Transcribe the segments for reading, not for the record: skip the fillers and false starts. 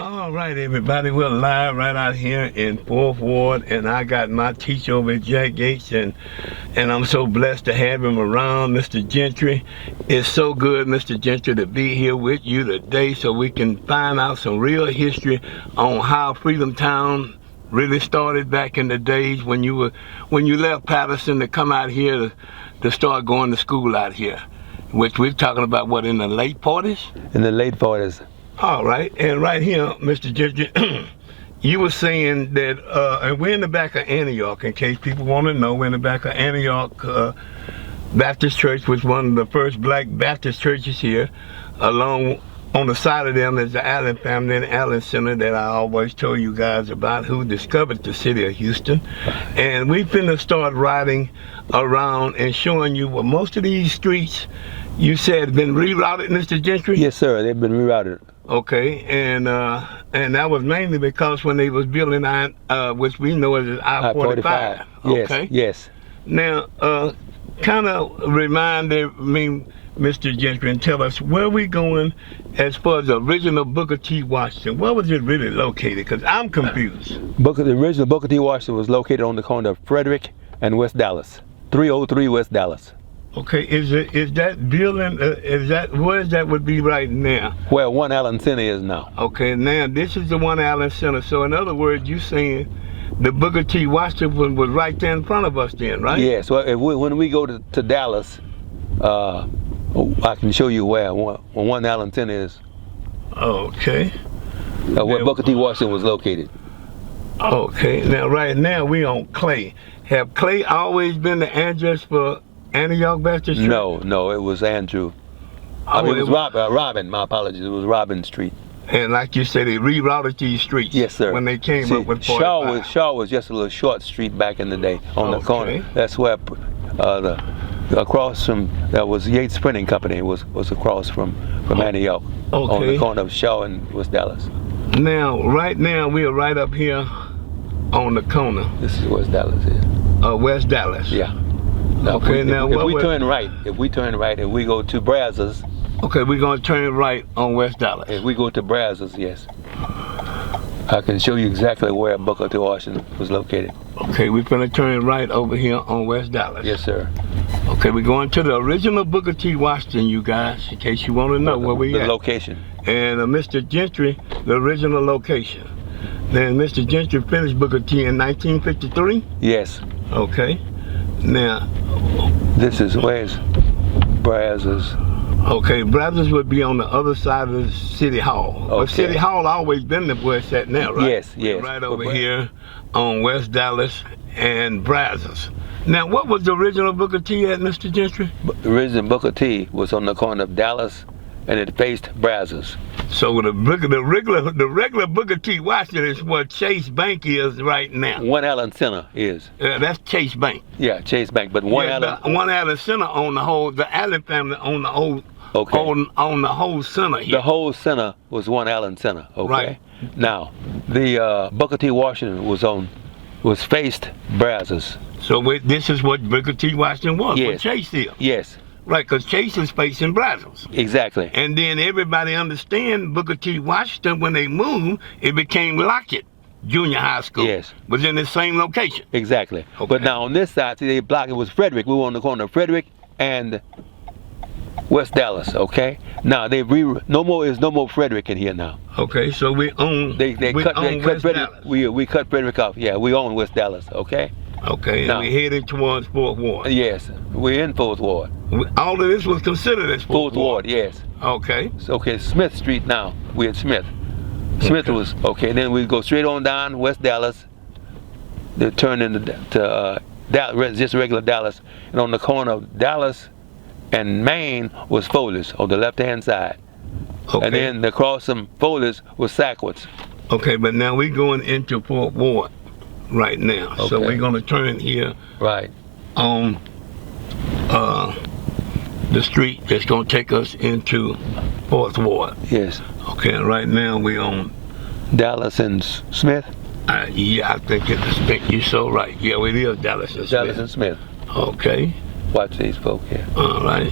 All right, everybody, we're live right out here in 4th Ward, and I got my teacher over at Jack Gates, and I'm so blessed to have him around, Mr. Gentry. It's so good, Mr. Gentry, to be here with you today so we can find out some real history on how Freedom Town really started back in the days when you left Patterson to come out here to start going to school out here, which we're talking about, what, in the late 40s? In the late 40s. All right, and right here, Mr. Gentry, you were saying that, and we're in the back of Antioch, in case people want to know, we're in the back of Antioch Baptist Church, which was one of the first black Baptist churches here. Along on the side of them is the Allen family and Allen Center that I always told you guys about, who discovered the city of Houston. And we finna start riding around and showing you what most of these streets, you said, have been rerouted, Mr. Gentry? Yes, sir, they've been rerouted. Okay, and that was mainly because when they was building which we know as I-45. Okay. Yes. Now, kind of remind me, Mr. Gentry, and tell us where we going as far as the original Booker T. Washington. Where was it really located? Because I'm confused. The original Booker T. Washington was located on the corner of Frederick and West Dallas, 303 West Dallas. Okay, is that building, where is that would be right now? Where One Allen Center is now. Okay, now this is the One Allen Center. So in other words, you saying the Booker T. Washington was right there in front of us then, right? Yes, well, when we go to Dallas, I can show you where One Allen Center is. Okay. Where Booker T. Washington was located. Okay, now right now we on Clay. Have Clay always been the address for Antioch Baptist Church? No, it was Andrew. I mean, it was Robin, my apologies, it was Robin Street. And like you said, they rerouted these streets. Yes, sir. When they came up with 45. Shaw was just a little short street back in the day on the corner. That's where across from, that was Yates Printing Company, was across from Antioch. Okay. On the corner of Shaw and West Dallas. Now, right now, we are right up here on the corner. This is West Dallas here. West Dallas. Yeah. Now, okay, if we turn right and we go to Brazos. Okay, we're going to turn right on West Dallas. If we go to Brazos, yes. I can show you exactly where Booker T. Washington was located. Okay, we're going to turn right over here on West Dallas. Yes, sir. Okay, we're going to the original Booker T. Washington, you guys, in case you want to know where we at. The location. And Mr. Gentry, the original location. Then Mr. Gentry finished Booker T in 1953? Yes. Okay. Now, this is where's Brazos. Okay, Brazos would be on the other side of the City Hall. Okay. But City Hall always been where it's at now, right? Yes. Right over here on West Dallas and Brazos. Now, what was the original Booker T at, Mr. Gentry? The original Booker T was on the corner of Dallas and it faced Brazos. So the regular Booker T. Washington is what Chase Bank is right now. One Allen Center is. That's Chase Bank. Yeah, Chase Bank, but One Allen Center on the whole, the Allen family on the whole, on the whole center here. The whole center was One Allen Center, okay? Right. Now, the Booker T. Washington was faced Brazos. So this is what Booker T. Washington was, what Chase is. Yes. Right, because Chase is facing Brazos. Exactly. And then everybody understand Booker T. Washington, when they moved, it became Lockett Junior High School. Yes. Was in the same location. Exactly. Okay. But now on this side, see, they blocked, it was Frederick. We were on the corner of Frederick and West Dallas, okay? Now, no more Frederick in here now. Okay, so we own West Frederick. Dallas. We cut Frederick off. Yeah, we own West Dallas, okay? Okay, and we're heading towards 4th Ward. Yes, we're in 4th Ward. All of this was considered as 4th Ward, yes. Okay. So, okay, Smith Street now. We're at Smith. Smith was, okay, then we go straight on down West Dallas. They turn into just regular Dallas. And on the corner of Dallas and Main was Foley's on the left-hand side. Okay. And then across from Foley's was Sackwards. Okay, but now we're going into 4th Ward right now. Okay. So we're going to turn here right on the street that's going to take us into 4th Ward. Yes. Okay, and right now we on Dallas and Smith. Yeah, I think it's Smith. You're so right. Yeah, it is Dallas and Smith. Dallas and Smith. Okay. Watch these folk here. All right.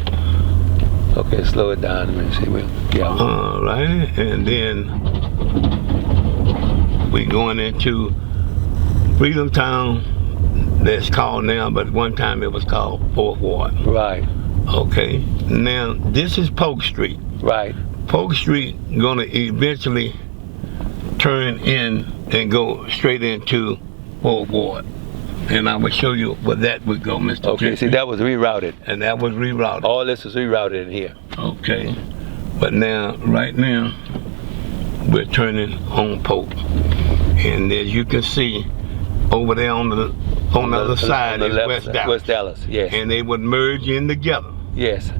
Okay, slow it down. Let me see. Yeah. All right, and then Street going into Freedom Town, that's called now, but one time it was called 4th Ward. Right. Okay, now this is Polk Street. Right. Polk Street gonna eventually turn in and go straight into 4th Ward. And I will show you where that would go, Mr. Okay, Gentry. see, that was rerouted. And that was rerouted. All this was rerouted in here. Okay, but now, right now, we're turning on Polk. And as you can see, over there on the other side on the is left West side, Dallas. West Dallas, yes. And they would merge in together, Yes,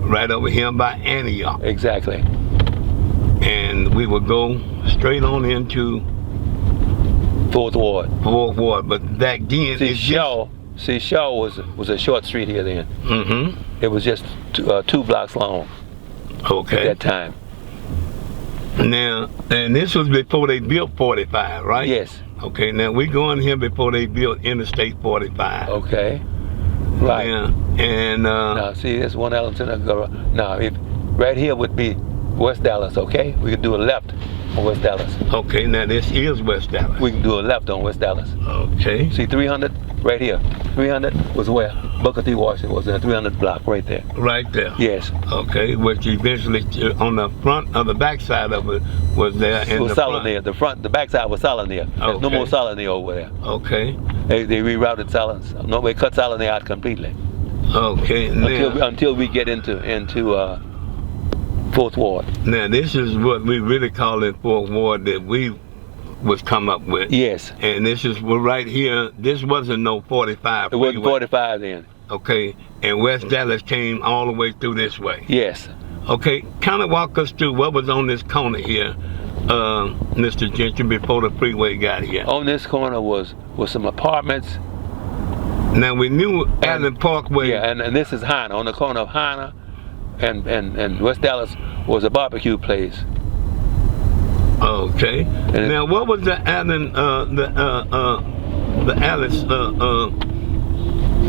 right over here by Antioch. exactly. And we would go straight on into 4th Ward. 4th Ward. But back then, See, Shaw was a short street here then. Mm-hmm. It was just 2 blocks long at Okay. that time. Now, and this was before they built 45, right? Yes. Okay, now we going here before they built Interstate 45. Okay. Right. Yeah, and Now, see, there's one Allenton. Now, if right here would be West Dallas, okay? We could do a left on West Dallas. okay, now this is West Dallas. We can do a left on West Dallas. Okay, See, 300 right here. 300 was where? Booker T. Washington was in a 300 block right there. right there. Yes. Okay, which eventually on the front of the back side of it was there It in was the solid front. there. The back side was solid there. There's no Okay. more solid there over there. Okay, They rerouted Solons. No, they cut Solon out completely okay. Now, until we get into 4th Ward. now this is what we really call it 4th Ward that we was come up with. Yes, And this is right here. This wasn't no 45. it wasn't freeway. 45 then. Okay, and West Dallas came all the way through this way. Yes. Okay, kind of walk us through what was on this corner here, Mr. Gentry, before the freeway got here. On this corner was some apartments. Now we knew Allen Parkway. Yeah, and this is Hana. On the corner of Hana and West Dallas was a barbecue place. Okay. And Now what was the Allen, the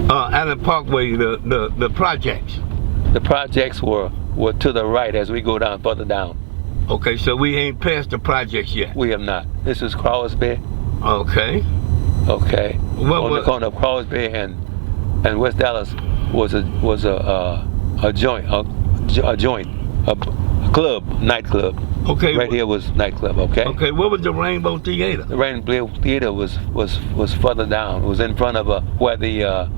Allen Parkway, the projects? The projects were to the right as we go down further down. Okay, so we ain't past the projects yet. We have not. This is Crosby. Okay. Okay. What On the corner of Crosby and West Dallas was a joint, a club, nightclub. Okay. Right here was nightclub. Okay. Okay, what was the Rainbow Theater? The Rainbow Theater was further down. It was in front of where the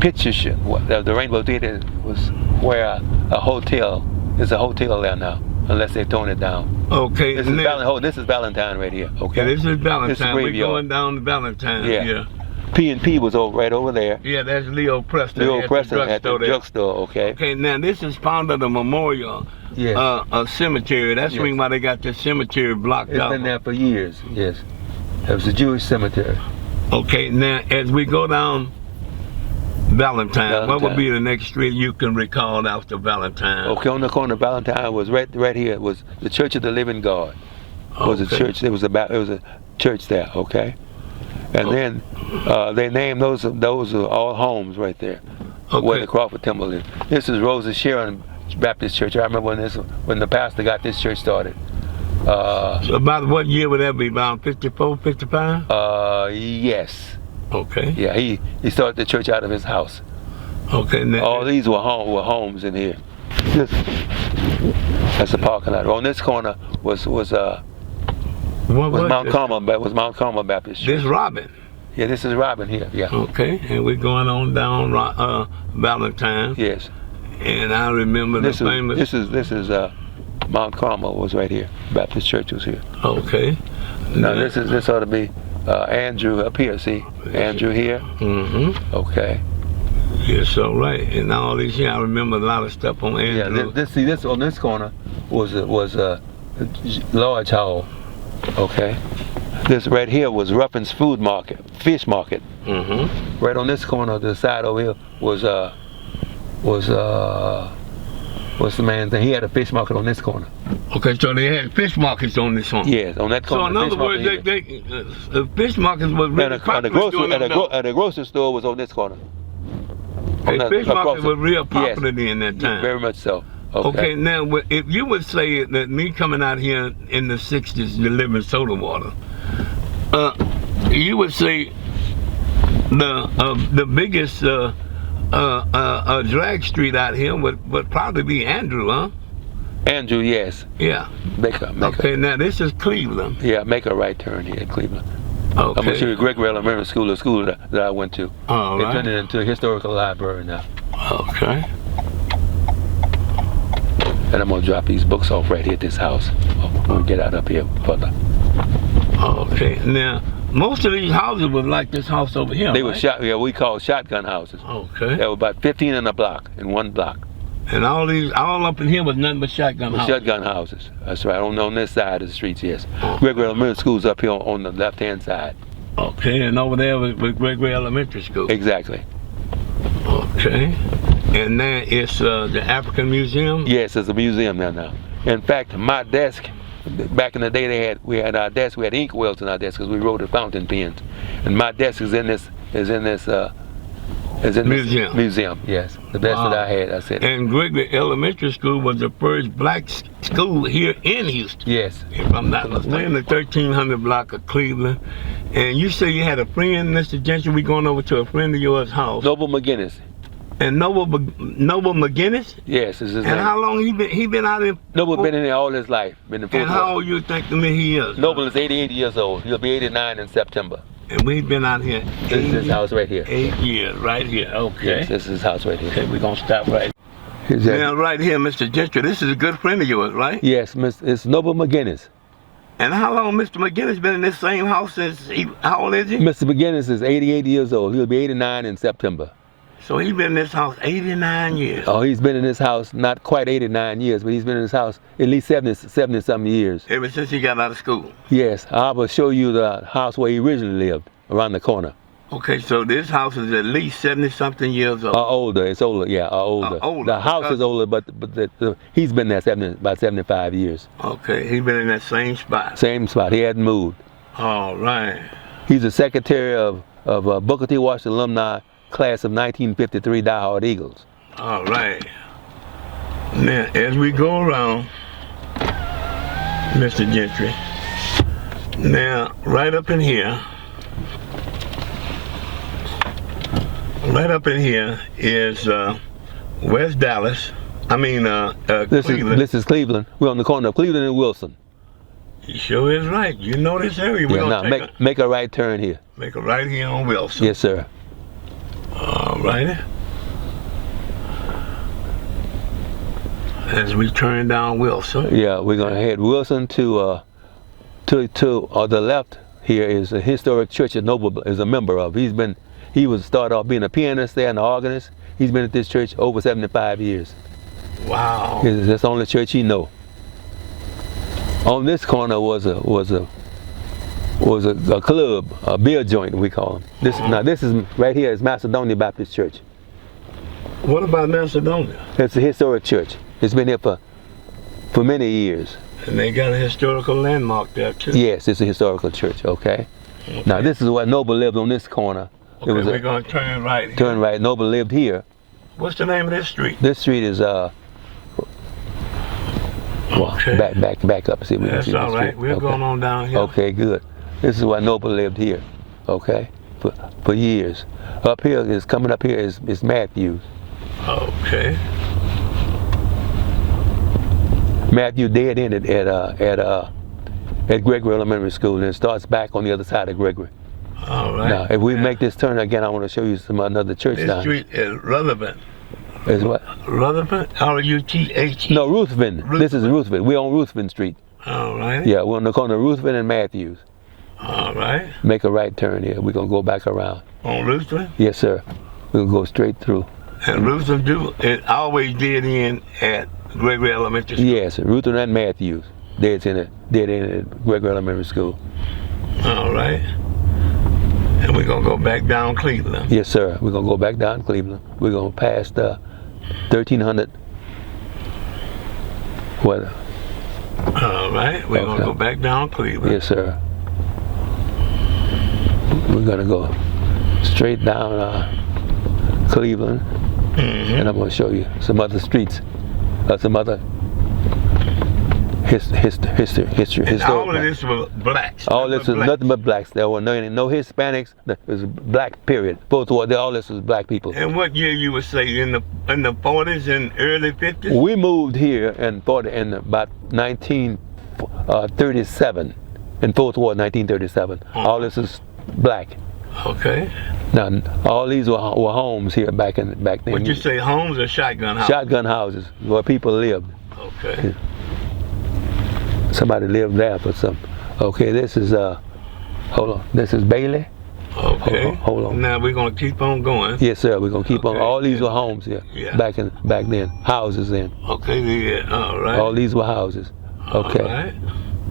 picture show. The Rainbow Theater was where a hotel. There's a hotel there now, unless they torn it down. Okay. This is now- this is Valentine right here. Okay. Yeah, this is Valentine. We're Graveyard. going down to Valentine. Yeah. Yeah. P&P was right over there. Yeah, that's Leo Preston. Leo at the Preston at the drugstore there. drugstore. Okay. Okay, now this is part of the Memorial Yes. Cemetery. That's the Yes. reason why they got the cemetery blocked It's off. been there for years. Yes. It was a Jewish cemetery. Okay, now as we go down Valentine, what would Valentine. be the next street you can recall after Valentine? Okay, on the corner of Valentine was right here. It was the Church of the Living God. Was a Okay. church. It was a church there. Okay. And then they named those are all homes right there. Where Okay. the Crawford Temple is. This is Rosa Sharon Baptist Church. I remember when the pastor got this church started. So about what year would that be? About 54, 55? Yes. Okay. Yeah, he started the church out of his house. Okay. Now, All these were homes in here. That's the parking lot. On this corner was what Mount this? Carmel. Was Mount Carmel Baptist Church. This Robin. Yeah, this is Robin here. Yeah. Okay, and we're going on down Valentine. Yes. And I remember This the famous. is Mount Carmel was right here. Baptist Church was here. Okay. Now this ought to be Andrew up here. See, Andrew here. Mm-hmm. Okay. Yes, all right. And all these here, I remember a lot of stuff on Yeah. Andrew. This on this corner was a large hall. Okay. This right here was Ruffin's Food Market, Fish Market. Mm-hmm. Right on this corner, the side over here was what's the man's name? He had a fish market on this corner. Okay, so they had fish markets on this one. Yes, on that So corner. in other fish words, market here. the fish markets was really and the popular during them days. and the grocery store was on this corner. The fish across market the- was real Yes. popular during that time. Very much so. Okay, now if you would say that me coming out here in the '60s delivering soda water, you would say the biggest drag street out here would probably be Andrew, huh? Andrew, yes. Yeah. Okay, now this is Cleveland. Yeah, make a right turn here at Cleveland. Okay. I'm going to show you Gregory Elementary School, the school that I went to. All They right. turned it into a historical library now. Okay. And I'm going to drop these books off right here at this house. We'll get out up here further. Okay. Now, most of these houses were like this house over here. They were right? we call shotgun houses. Okay. There were about 15 in a block, in one block. And all up in here was nothing but shotgun houses. Shotgun houses. That's right. On this side of the streets, yes. Gregory Elementary School's up here on the left-hand side. Okay, and over there was Gregory Elementary School. Exactly. Okay. And then it's the African Museum? Yes, it's a museum there now. In fact, my desk, back in the day we had our desk, we had ink wells in our desk because we wrote with fountain pens. And my desk is in this museum, yes. The best that I had, I said. And Gregory Elementary School was the first black school here in Houston. Yes. If I'm not mistaken, the 1300 block of Cleveland. And you say you had a friend, Mr. Gentry, we going over to a friend of yours' house. Noble McGinnis. And Noble McGinnis? Yes, is his And name. how long he been out in? Noble been in there all his life. Been in And how old you think he is? Noble is 88 years old. He'll be 89 in September. And we've been out here. This is his house right here. 8 years, right here. Okay. Yes, this is his house right here. Okay, we're gonna stop right. Now, right here, Mr. Gentry, this is a good friend of yours, right? Yes, it's Noble McGinnis. And how long Mr. McGinnis been in this same house since how old is he? Mr. McGinnis is 88 years old. He'll be 89 in September. So he's been in this house 89 years. Oh, he's been in this house not quite 89 years, but he's been in this house at least 70 something years. Ever since he got out of school. Yes, I will show you the house where he originally lived, around the corner. Okay, so this house is at least 70-something years old. Older, it's older, yeah, older. Older. The house is older, but he's been there about 75 years. Okay, he's been in that same spot. Same spot, he hadn't moved. All right. He's the secretary of Booker T. Washington alumni class of 1953 Die-Hard Eagles. All right. Now, as we go around, Mr. Gentry, now, right up in here is West Dallas. Cleveland. This is Cleveland. We're on the corner of Cleveland and Wilson. You sure is right. You know this area. We're gonna make a right turn here. Make a right here on Wilson. Yes, sir. All righty. As we turn down Wilson. Yeah, we're gonna head Wilson to the left. Here is a historic church that Noble is a member of. He was started off being a pianist there and an organist. He's been at this church over 75 years. Wow. That's the only church he know. On this corner was a club, a beer joint we call them. This is right here is Macedonia Baptist Church. What about Macedonia? It's a historic church. It's been here for many years. And they got a historical landmark there too. Yes, it's a historical church. Okay. Now this is where Noble lived on this corner. Okay, we're gonna turn right. Turn right. Noble lived here. What's the name of this street? This street is okay. back up. See, we That's can see all right. We're going on down here. Okay, good. This is why Noble lived here. Okay, for years. Up here is coming up here is Matthews. Okay. Matthew dead ended at Gregory Elementary School, and it starts back on the other side of Gregory. All right. Now, if we make this turn again, I want to show you another church this down. This street is Rutherford. Is what? Rutherford? R-U-T-H-E? No, Ruthven. This is Ruthven. We're on Ruthven Street. All right. Yeah, we're on the corner of Ruthven and Matthews. All right. Make a right turn here. We're going to go back around. On Ruthven? Yes, sir. We'll go straight through. And Ruthven it always did end at Gregory Elementary School? Yes, Ruthven and Matthews. Dead in at Gregory Elementary School. All right. And we're going to go back down Cleveland? Yes, sir. We're going to go back down Cleveland. We're going to pass the 1300. What? All right. We're going to go back down Cleveland? Yes, sir. We're going to go straight down Cleveland. And I'm going to show you some other streets some other history. And all of this was blacks. All this was nothing but blacks. There were no Hispanics. It was black. Period. Post-war, all this was black people. And what year you would say in the 40s and early 50s? We moved here in about 1937, in post-war 1937. All this is black. Okay. Now, all these were homes here back then. Would you say homes or shotgun houses? Shotgun houses where people lived. Okay. Somebody lived there for some. Okay, this is hold on. This is Bailey. Okay. Hold on. Now we're gonna keep on going. Yes, sir. We're gonna keep on. All these were homes here. Yeah. Back then, houses then. Okay. Yeah. All right. All these were houses. Okay. All right.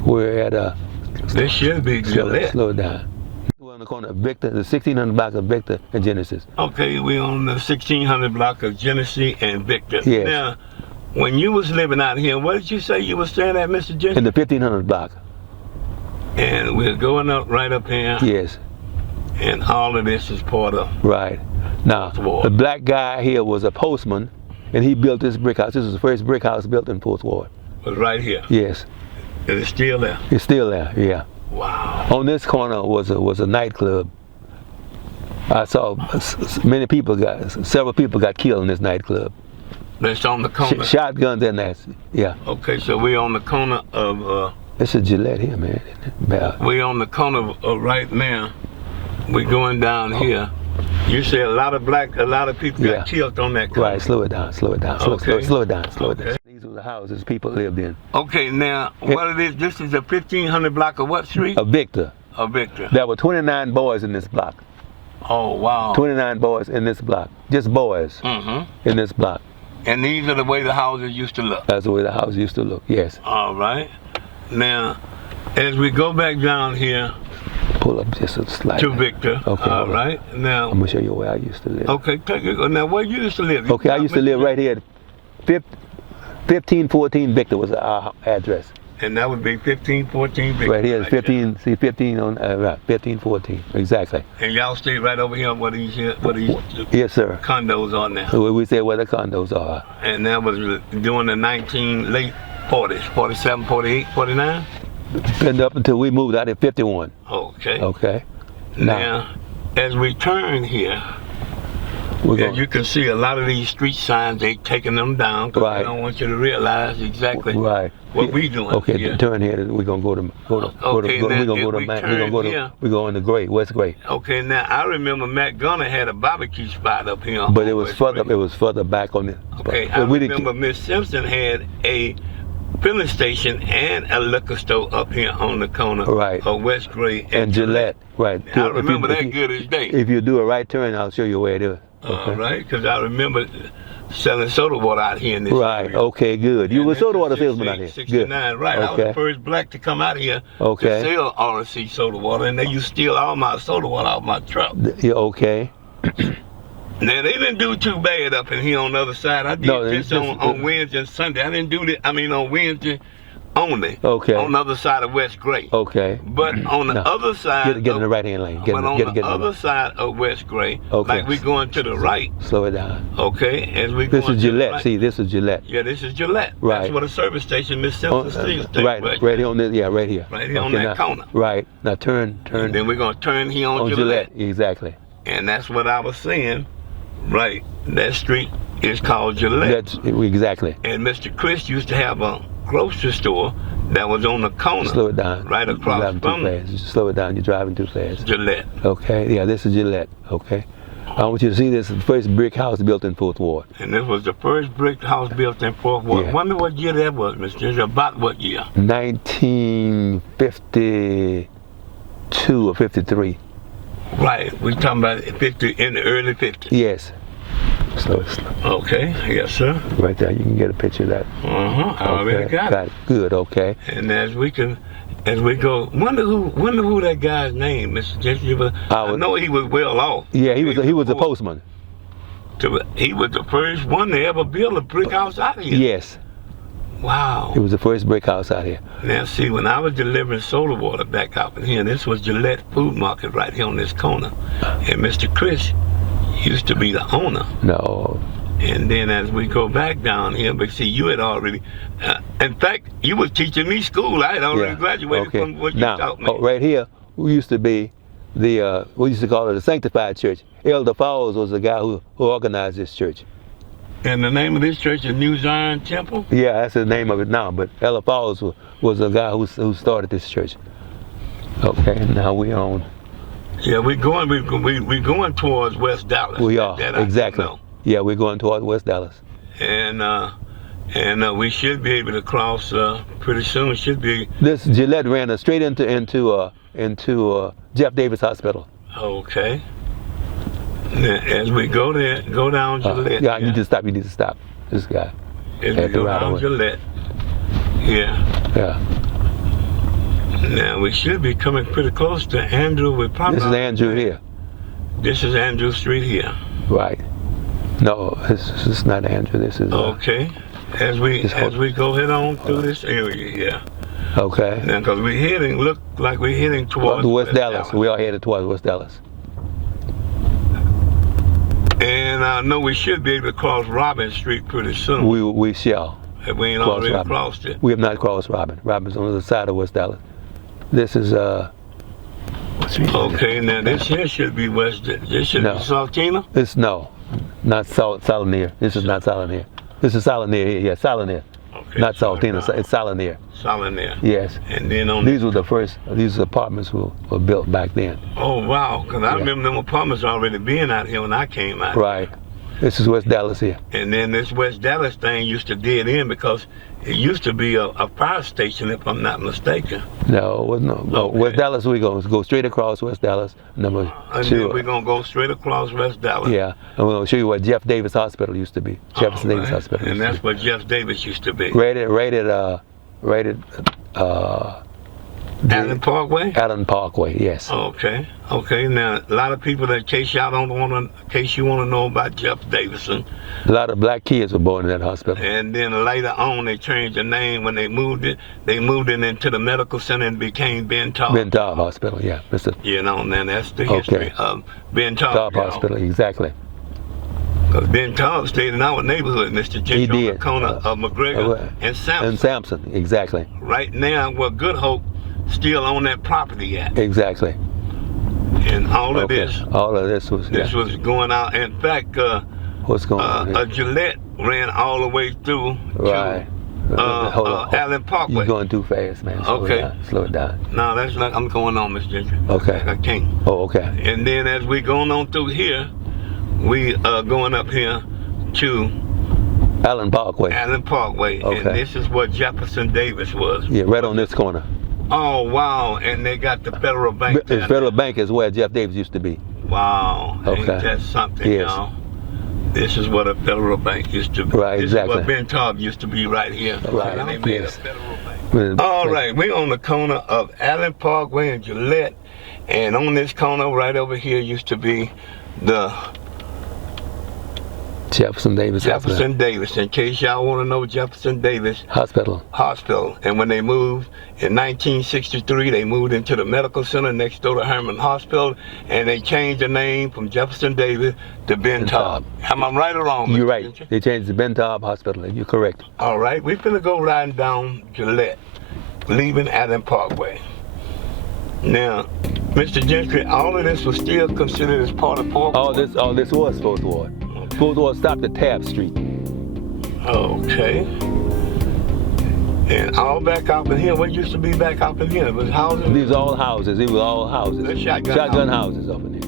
We're at This should be Gillette. Slow it down. We're on the corner of Victor, the 1600 block of Victor and Genesis. Okay, we're on the 1600 block of Genesee and Victor. Yes. Now, when you was living out here, what did you say you was staying at, Mr. Jensen? In the 1500 block. And we're going up right up here. Yes. And all of this is part of. Right. Now, War. the black guy here was a postman, and he built this brick house. This was the first brick house built in Fourth Ward. Was right here. Yes. And it's still there. It's still there. Yeah. Wow. On this corner was a nightclub. I saw several people got killed in this nightclub. That's on the corner. Shotguns in there. Yeah. Okay, so we're on the corner of. This is Gillette here, man. We're on the corner of right now. We're going down here. You say a lot of people got killed on that corner. Right. Slow it down. Slow it down. Okay. Slow it down. Slow it Okay. down. These were the houses people lived in. Okay, now what it is? This is a 1500 block of what street? Of Victor. Of Victor. There were 29 boys in this block. Oh wow. 29 boys in this block. Just boys in this block. And these are the way the houses used to look. That's the way the house used to look. Yes. All right. Now, as we go back down here Pull up just a slide. to Victor. Okay. All right. Now. I'm gonna show you where I used to live. Okay. Take it. Now, where you used to live? Okay, I used to live right here. 1514 Victor was our address. And that would be 1514 Victor. Right here is 15. See 15 on right. 1514. Exactly. And y'all stay right over here where these Yes, sir. condos are now. So we say where the condos are. And that was during the late 40s, 47, 48, 49? Been up until we moved out in 51. Okay. Okay. Now, as we turn here, We're as going. you can see, a lot of these street signs, they taking them down because Right. they don't want you to realize exactly Right. what we doing. Okay, here. turn here. We're gonna go to Okay, now we're gonna if go to we Matt. turn We're gonna go to here- we go into Gray, West Gray. Okay, now I remember Matt Gunner had a barbecue spot up here. But on it was West further. Gray. It was further back on it. Okay, But I we didn't- remember Miss Simpson had a filling station and a liquor store up here on the corner Right. of West Gray and Gillette. Right. I If you- remember if that you- good as day. If you do a right turn, I'll show you where it is. All right, because I remember selling soda water out here in this Right. area. Okay. Good. You And were this soda is water salesman out here. 69, Good. right. I was Okay. the first black to come out here Okay. to sell RC soda water, and they used to steal all my soda water off my truck. Yeah, okay. Now, they didn't do too bad up in here on the other side. I did No, this it's on Wednesday and Sunday. I didn't do it, on Wednesday only. Okay. On the other side of West Gray. Okay. But on the No. other side, Get in the right hand lane. Get but in, on get the in the other side of West Gray, Okay. like we going to the right, Slow it down. okay, as we This going is to the Gillette. right. See, this is Gillette. Yeah, this is Gillette. Right. That's what a service station, Miss Oh, Simpson Steel right here on this. Yeah, right here. Right here on Okay, that now- corner. Right. Now turn. And then we're going to turn here on On Gillette. Exactly. And that's what I was saying. Right. That street is called Gillette. That's exactly. And Mr. Chris used to have a grocery store that was on the corner. Slow it down. Right across You're driving from too fast. Just slow it down. You're driving too fast. Gillette. Okay. Yeah, this is Gillette. Okay. I want you to see this is the first brick house built in Fourth Ward. And this was the first brick house built in Fourth Ward. Yeah. Wonder what year that was, Mr. Ginger. About what year? 1952 or 53. Right. We're talking about 50 in the early 50s. Yes. Slow. Okay. Yes, sir. Right there. You can get a picture of that. I already Okay. got it. Good. Okay. And as we go, wonder who that guy's name, Mr. Ginger. I know he was well off. Yeah, he was a postman. He was the first one to ever build a brick house out here. Yes. Wow. He was the first brick house out here. Now, see, when I was delivering soda water back out in here, this was Gillette Food Market right here on this corner. And Mr. Chris used to be the owner. No. And then as we go back down here, but see, you had already, in fact, you was teaching me school. I had already graduated from what you taught me. Right here, we used to be we used to call it the Sanctified Church. Elder Falls was the guy who organized this church. And the name of this church is New Zion Temple? Yeah, that's the name of it now, but Elder Falls was the guy who started this church. Okay, now we on. Yeah, we're going towards West Dallas. We are, that exactly. Yeah, we're going towards West Dallas. And we should be able to cross pretty soon. Should be. This Gillette ran us straight into Jeff Davis Hospital. Okay. Now, as we go there, go down Gillette. Yeah, you need to stop. You need to stop. This guy. As we go down Gillette. Yeah. Yeah. Now we should be coming pretty close to Andrew. This is Andrew here. This is Andrew Street here. Right. No, this is not Andrew. This is. Okay. As we go head on through this area here. Okay. Now, because look like we're heading towards West Dallas. We are headed towards West Dallas. And I know we should be able to cross Robin Street pretty soon. We shall. If we ain't already crossed it. We have not crossed Robin. Robin's on the other side of West Dallas. This is Okay, now this here should be this should be Saltina? Not Salinier. This is not Salinier. This is Salinier here. Yeah, Salinier. Okay. Not Saltina. It's Salinier. Salinier. Yes. And then these were the first. These apartments were built back then. Oh wow! Because I remember them apartments already being out here when I came out. Right. This is West Dallas here. And then this West Dallas thing used to dead end because it used to be a fire station, if I'm not mistaken. No, it wasn't. No. Okay. West Dallas, we go straight across West Dallas, number 2. And then we're going to go straight across West Dallas. Yeah, and we're going to show you where Jeff Davis Hospital used to be. Jefferson Davis Hospital. And that's where Jeff Davis used to be. Rated Allen Parkway? Allen Parkway, yes. Okay. Okay. Now, a lot of people, in case you want to know about Jeff Davison. A lot of black kids were born in that hospital. And then later on, they changed the name when they moved it. They moved it into the medical center and became Ben Taub. Ben Taub Hospital, yeah. You know, and that's the history of Ben Taub. Hospital, exactly. Because Ben Taub stayed in our neighborhood, Mr. Jenks, on the corner of McGregor and Sampson. And Sampson, exactly. Right now, where Good Hope still on that property at. Exactly. And all of this was going out. In fact, what's going on a Gillette ran all the way through to Allen Parkway. You're going too fast, man. Slow it down. No, that's not. I'm going on, Mr. Gentry. Okay. I can't. Oh, okay. And then as we going on through here, we are going up here to Allen Parkway. Allen Parkway. Okay. And this is where Jefferson Davis was. Yeah, right on this corner. Oh, wow. And they got the Federal Bank. The Federal Bank is where Jeff Davis used to be. Wow. Okay. Ain't that something, yes. y'all? This is what a Federal Bank used to be. Right, exactly. This is what Ben Taub used to be right here. Right. And they made a Federal Bank. All right, we're on the corner of Allen Parkway and Gillette. And on this corner right over here used to be the Jefferson Davis Davis. In case y'all want to know, Jefferson Davis Hospital. And when they moved in 1963, they moved into the medical center next door to Herman Hospital, and they changed the name from Jefferson Davis to Ben Taub. Am I right or wrong? You're right. They changed to Ben Taub Hospital. You're correct. All right, we're gonna go riding down Gillette, leaving Allen Parkway. Now, Mr. Gentry, all of this was still considered as part of Fourth Ward? All this was Fourth Ward. Fourth Ward stopped at Tabb Street. Okay. And all back up in here, what used to be back up in here? Was houses? These are all houses. These were all houses. The shotgun houses up in here.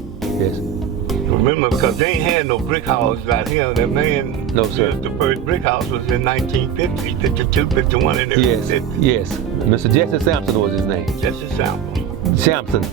Yes. Remember, because they ain't had no brick houses out here. The no, sir. The first brick house was in 1950, 52, 51, and yes, yes. Mr. Jesse Sampson was his name. Jesse Sampson. Sampson.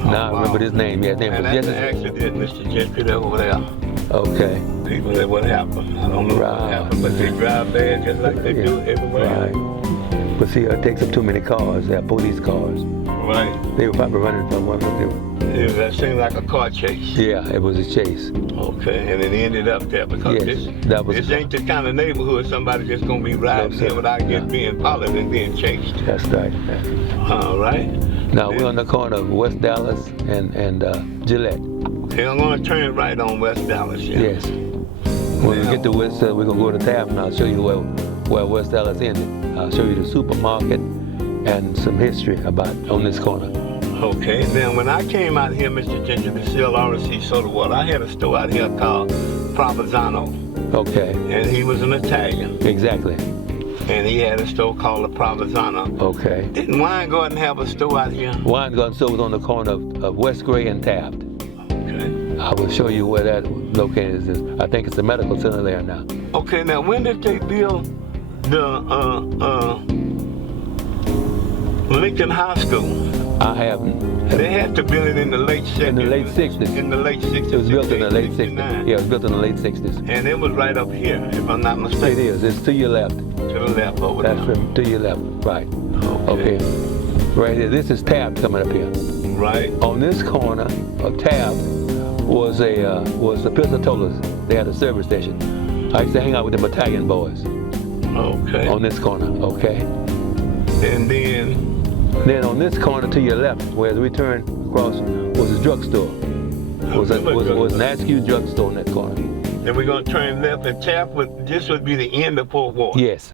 Oh, now I remember his name. Yeah, his name was that's Jesse. an accident, Mr. Gentry, over there. Okay. People said, what happened? I don't know what happened, but they drive bad just like they do everywhere. Right. But see, it takes up too many cars. They're police cars. Right. They were probably running from one of them. That seemed like a car chase. Yeah, it was a chase. Okay, and it ended up there because this ain't the kind of neighborhood somebody just gonna be riding here without being followed and being chased. That's right. All right. Now we're on the corner of West Dallas and Gillette. Okay, I'm gonna turn right on West Dallas. Yeah? Yes. When we get to West, we're gonna go to Taft, and I'll show you where West Dallas ended. I'll show you the supermarket and some history about on this corner. Okay, then when I came out here, Mr. Ginger, to sell RC soda water, I had a store out here called Provenzano, Okay, and he was an Italian, exactly. and he had a store called the Provenzano. Okay. Didn't Weingarten have a store out here? Weingarten store was on the corner of West Gray and Taft. Okay. I will show you where that located is. I think it's the medical center there now. Okay, now when did they build the Lincoln High School? I haven't. They had to build it in the late 60s. In the late 60s. In the late 60s. It was built in the late 60s. 69. Yeah, it was built in the late 60s. And it was right up here, if I'm not It mistaken. is. It's to your left. To the left over That's there. from, to your left. Right. Okay. Okay. Right here. This is Taft coming up here. Right. On this corner of Taft was the Pizzatolas. They had a service station. I used to hang out with the battalion boys Okay. on this corner. Okay. And then, Then on this corner to your left, where we turned across, was a drugstore. Was an Askew drugstore in that corner. then we're gonna turn left and Taft this would be the end of Fort Worth. Yes.